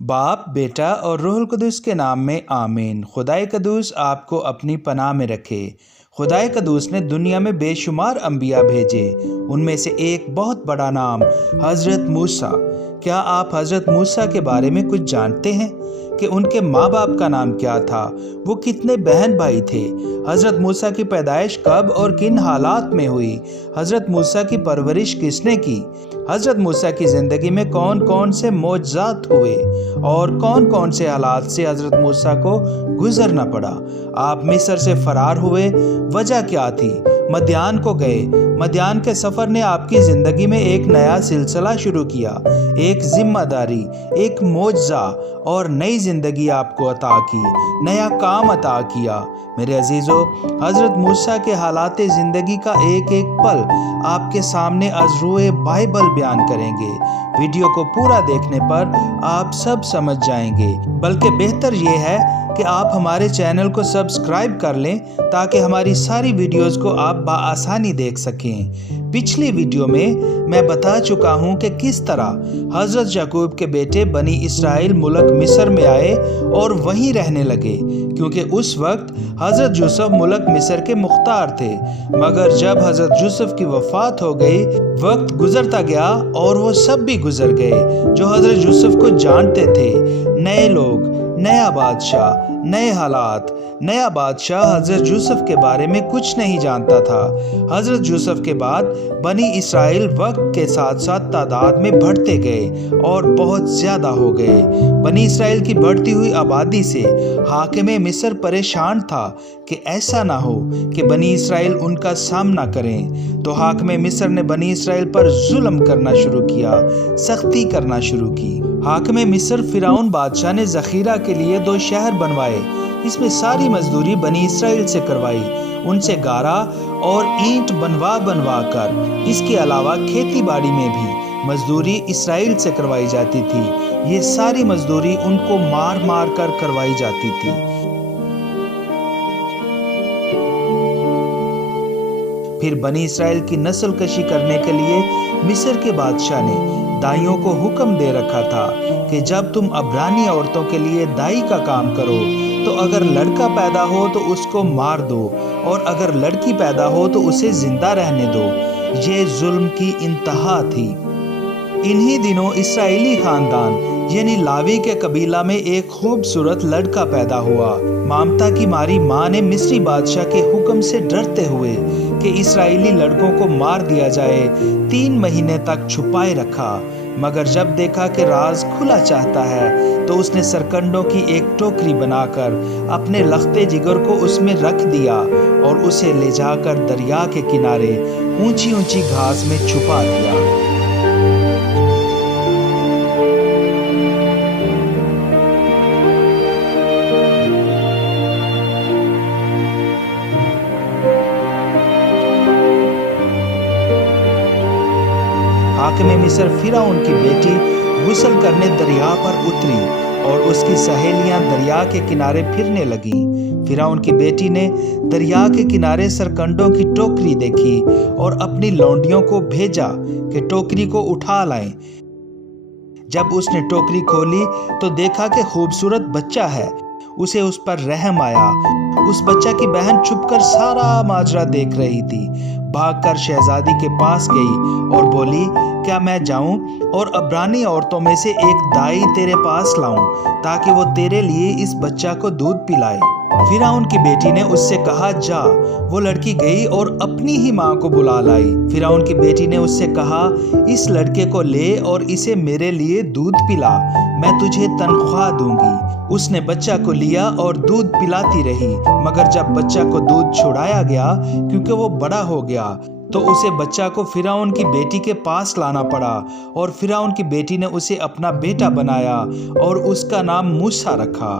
बाप, बेटा और रूहुल कुदुस के नाम में आमीन। खुदाए कदूस आपको अपनी पनाह में रखे। खुदाए कदूस ने दुनिया में बेशुमार अंबिया भेजे, उनमें से एक बहुत बड़ा नाम हज़रत मूसा। क्या आप हज़रत मूसा के बारे में कुछ जानते हैं कि उनके माँ बाप का नाम क्या था? वो कितने बहन भाई थे? हज़रत मूसा की पैदाइश कब और किन हालात में हुई? हज़रत मूसा की परवरिश किसने की? हज़रत मूसा की ज़िंदगी में कौन कौन से मौजज़ात हुए और कौन कौन से हालात से हज़रत मूसा को गुजरना पड़ा? आप मिस्र से फरार हुए, वजह क्या थी? मद्यान को गए, मद्यान के सफ़र ने आपकी ज़िंदगी में एक नया सिलसिला शुरू किया, एक जिम्मेदारी, एक मौजज़ा और नई ज़िंदगी आपको अता की, नया काम अता किया। मेरे अजीज़ों, हज़रत मूसा के हालात ज़िंदगी का एक एक पल आपके सामने अज़रूए बाइबल बयान करेंगे। वीडियो को पूरा देखने पर आप सब समझ जाएंगे। बल्कि बेहतर ये है कि आप हमारे चैनल को सब्सक्राइब कर लें ताकि हमारी सारी वीडियोस को आप बआसानी देख सकें। पिछली वीडियो में मैं बता चुका हूं कि किस तरह हज़रत याकूब के बेटे बनी इसराइल मुल्क मिस्र में आए और वहीं रहने लगे, क्योंकि उस वक्त हज़रत यूसुफ मुल्क मिस्र के मुख्तार थे। मगर जब हज़रत यूसुफ की वफ़ात हो गई, वक्त गुजरता गया और वो सब भी गुजर गए जो हज़रत यूसुफ को जानते थे। नए लोग, नया बादशाह, नए हालात। नया बादशाह हज़रत यूसुफ के बारे में कुछ नहीं जानता था। हज़रत यूसुफ के बाद बनी इसराइल वक्त के साथ साथ तादाद में बढ़ते गए और बहुत ज़्यादा हो गए। बनी इसराइल की बढ़ती हुई आबादी से हाकिम मिस्र परेशान था कि ऐसा ना हो कि बनी इसराइल उनका सामना करें। तो हाकिम मिस्र ने बनी इसराइल पर जुल्म करना शुरू किया, सख्ती करना शुरू की। हाकिम मिस्र फिरौन बादशाह ने ज़ख़ीरा के लिए 2 शहर बनवाए। इसमें सारी मजदूरी बनी इसराइल से करवाई, उनसे गारा और ईंट बनवा कर। इसके अलावा खेती बाड़ी में भी मजदूरी इसराइल से करवाई जाती थी। ये सारी मजदूरी उनको मार मार कर करवाई जाती थी। फिर बनी इसराइल की नस्ल कशी करने के लिए मिस्र के बादशाह ने दाइयों को हुक्म दे रखा था कि जब तुम अब्रानी औरतों के लिए दाई का काम करो तो अगर लड़का पैदा हो तो उसको मार दो और अगर लड़की पैदा हो तो उसे जिंदा रहने दो। ये जुल्म की इंतहा थी। इन्हीं दिनों इस्राएली खानदान यानी लावी के कबीला में एक खूबसूरत लड़का पैदा हुआ। ममता की मारी माँ ने मिस्री बादशाह के हुक्म से डरते हुए कि इस्राएली लड़कों को मार दिया जाए 3 महीने तक छुपाए रखा। मगर जब देखा कि राज खुला चाहता है तो उसने सरकंडों की एक टोकरी बनाकर अपने लख्ते जिगर को उसमें रख दिया और उसे ले जाकर दरिया के किनारे ऊंची ऊंची घास में छुपा दिया। हाकिम मिस्र फिरौन की बेटी गुस्ल करने दरिया पर उतरी और उसकी सहेलियां दरिया के किनारे फिरने लगीं। फिरौन की बेटी ने दरिया के किनारे सरकंडों की टोकरी देखी और अपनी लौंडियों को भेजा कि टोकरी को उठा लाएं। जब उसने टोकरी खोली तो देखा कि खूबसूरत बच्चा है। उसे उस पर रहम आया। उस बच्चा की बहन छुपकर सारा माजरा देख रही थी। भागकर शहजादी के पास गई और बोली, क्या मैं जाऊं और अब्रानी औरतों में से एक दाई तेरे पास लाऊं ताकि वो तेरे लिए इस बच्चा को दूध पिलाए? फिरौन की बेटी ने उससे कहा, जा। वो लड़की गई और अपनी ही माँ को बुला लाई। फिरौन की बेटी ने उससे कहा, इस लड़के को ले और इसे मेरे लिए दूध पिला, मैं तुझे तनख्वाह दूंगी। उसने बच्चा को लिया और दूध पिलाती रही। मगर जब बच्चा को दूध छुड़ाया गया क्योंकि वो बड़ा हो गया तो उसे बच्चा को फिरौन की बेटी के पास लाना पड़ा और फिरौन की बेटी ने उसे अपना बेटा बनाया और उसका नाम मूसा रखा।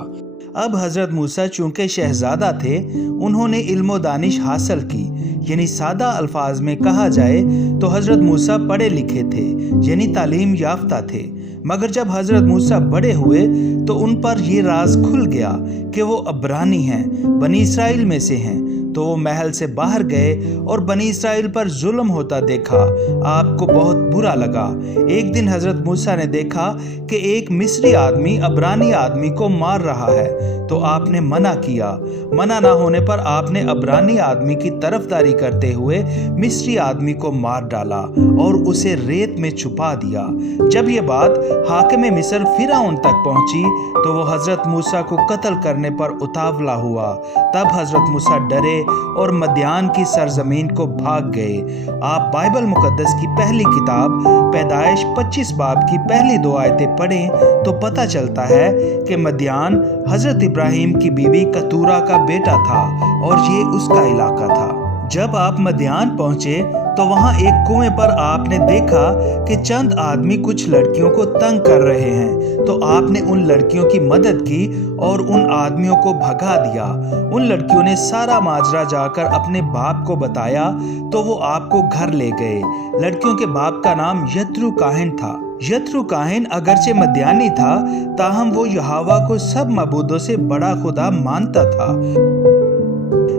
अब हज़रत मूसा चूँकि शहज़ादा थे, उन्होंने इल्म दानिश हासिल की, यानी सादा अल्फाज में कहा जाए तो हज़रत मूसा पढ़े लिखे थे, यानी तालीम याफ्ता थे। मगर जब हज़रत मूसा बड़े हुए तो उन पर ये राज खुल गया कि वो अब्रानी हैं, बनी इसराइल में से हैं। तो वो महल से बाहर गए और बनी इसराइल पर जुल्म होता देखा आपको बहुत बुरा लगा। एक दिन हजरत मूसा ने देखा कि एक मिस्री आदमी अब्रानी आदमी को मार रहा है, तो आपने मना किया। मना ना होने पर आपने अब्रानी आदमी की तरफदारी करते हुए मिस्री आदमी को मार डाला और उसे रेत में छुपा दिया। जब ये बात हाकिम मिस्र फिरौन तक पहुंची तो वो हजरत मूसा को कत्ल करने पर उतावला हुआ। तब हजरत मूसा डरे और मदियान की सरजमीन को भाग गए। आप बाइबल मुकद्दस की पहली किताब पैदाइश 25 बाब की पहली 2 आयतें पढ़ें तो पता चलता है कि मदियान हजरत इब्राहिम की बीवी कतूरा का बेटा था और ये उसका इलाका था। जब आप मदियान पहुंचे तो वहां एक कुएं पर आपने देखा कि चंद आदमी कुछ लड़कियों को तंग कर रहे हैं, तो आपने उन लड़कियों की मदद की और उन आदमियों को भगा दिया। उन लड़कियों ने सारा माजरा जाकर अपने बाप को बताया तो वो आपको घर ले गए। लड़कियों के बाप का नाम यत्रो काहिन था। यत्रो काहिन अगरचे मदियानी था, ताहम वो यहोवा को सब मबूदों से बड़ा खुदा मानता था।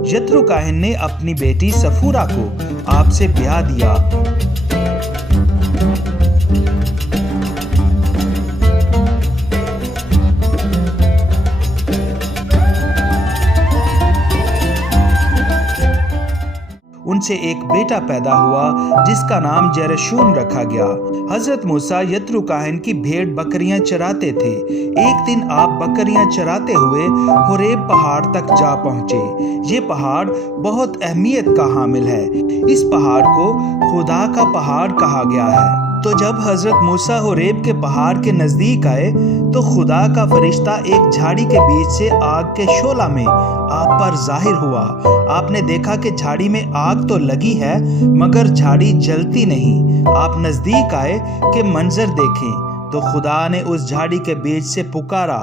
यत्रो काहिन ने अपनी बेटी सफूरा को आपसे ब्याह दिया। उनसे एक बेटा पैदा हुआ जिसका नाम जेरशूम रखा गया। हजरत मूसा यत्रो काहिन की भेड़ बकरियां चराते थे। एक दिन आप बकरियां चराते हुए होरेब पहाड़ तक जा पहुंचे। ये पहाड़ बहुत अहमियत का हामिल है। इस पहाड़ को खुदा का पहाड़ कहा गया है। तो जब हजरत मूसा होरेब के पहाड़ के नजदीक आए तो खुदा का फरिश्ता एक झाड़ी के बीच से आग के शोला में आप पर जाहिर हुआ। आपने देखा कि झाड़ी में आग तो लगी है मगर झाड़ी जलती नहीं। आप नजदीक आए कि मंजर देखें तो खुदा ने उस झाड़ी के बीच से पुकारा,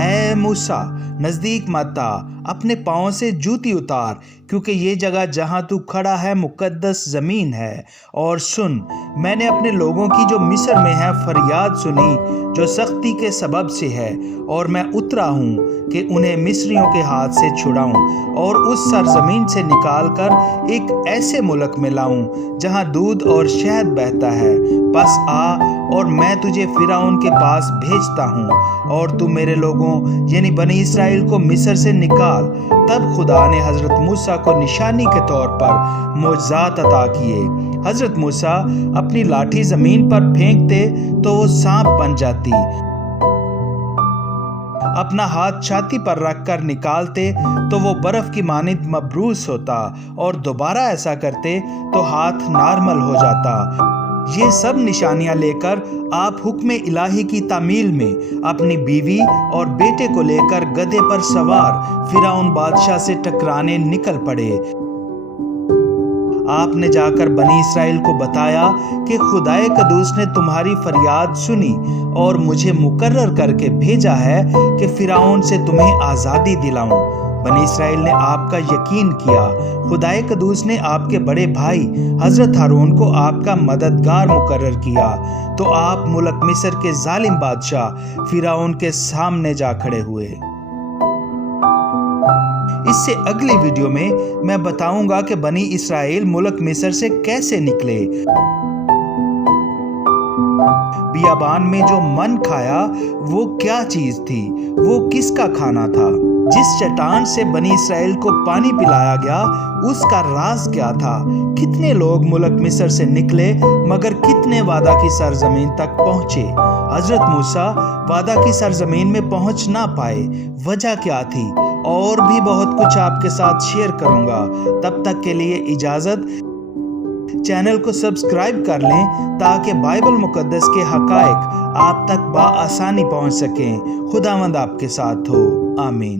ऐ मूसा नजदीक मत आ, अपने पाँव से जूती उतार, क्योंकि ये जगह जहाँ तू खड़ा है मुकद्दस ज़मीन है। और सुन, मैंने अपने लोगों की जो मिस्र में है फरियाद सुनी, जो सख्ती के सबब से है, और मैं उतरा हूँ कि उन्हें मिस्रियों के हाथ से छुड़ाऊँ और उस सरजमीन से निकाल कर एक ऐसे मुल्क में लाऊँ जहाँ दूध और शहद बहता है। बस आ और मैं तुझे फिरौन के पास भेजता हूँ और तू मेरे लोगों यानी बनी इसराइल को मिस्र से निकाल। तब खुदा ने हजरत मूसा को निशानी के तौर पर मोज़ात अता किए। हजरत मूसा अपनी लाठी जमीन पर फेंकते तो वो सांप बन जाती, अपना हाथ छाती पर रखकर निकालते तो वो बर्फ की मानिंद मबरूस होता और दोबारा ऐसा करते तो हाथ नॉर्मल हो जाता। ये सब निशानियां लेकर आप हुक्म इलाही की तामील में अपनी बीवी और बेटे को लेकर गधे पर सवार फिरौन बादशाह से टकराने निकल पड़े। आपने जाकर बनी इसराइल को बताया कि खुदाए कदूस ने तुम्हारी फरियाद सुनी और मुझे मुकर्रर करके भेजा है कि फिरौन से तुम्हें आज़ादी दिलाऊं। बनी इसराइल ने आपका यकीन किया। खुदाए कदूस ने आपके बड़े भाई हजरत हारून को आपका मददगार मुकर्रर किया, तो आप मुल्क मिस्र के जालिम बादशाह फिरौन के सामने जा खड़े हुए। इससे अगली वीडियो में मैं बताऊंगा कि बनी इसराइल मुल्क मिस्र से कैसे निकले। बियाबान में जो मन खाया वो क्या चीज थी, वो किसका खाना था। जिस चट्टान से बनी इसराइल को पानी पिलाया गया उसका राज क्या था। कितने लोग मुल्क मिस्र से निकले मगर कितने वादा की सरजमीन तक पहुंचे। हजरत मूसा वादा की सरजमीन में पहुंच ना पाए, वजह क्या थी। और भी बहुत कुछ आपके साथ शेयर करूंगा। तब तक के लिए इजाजत। चैनल को सब्सक्राइब कर लें ताकि बाइबल मुकद्दस के हकायक आप तक बआसानी पहुंच सकें। खुदावंद आपके साथ हो। आमीन।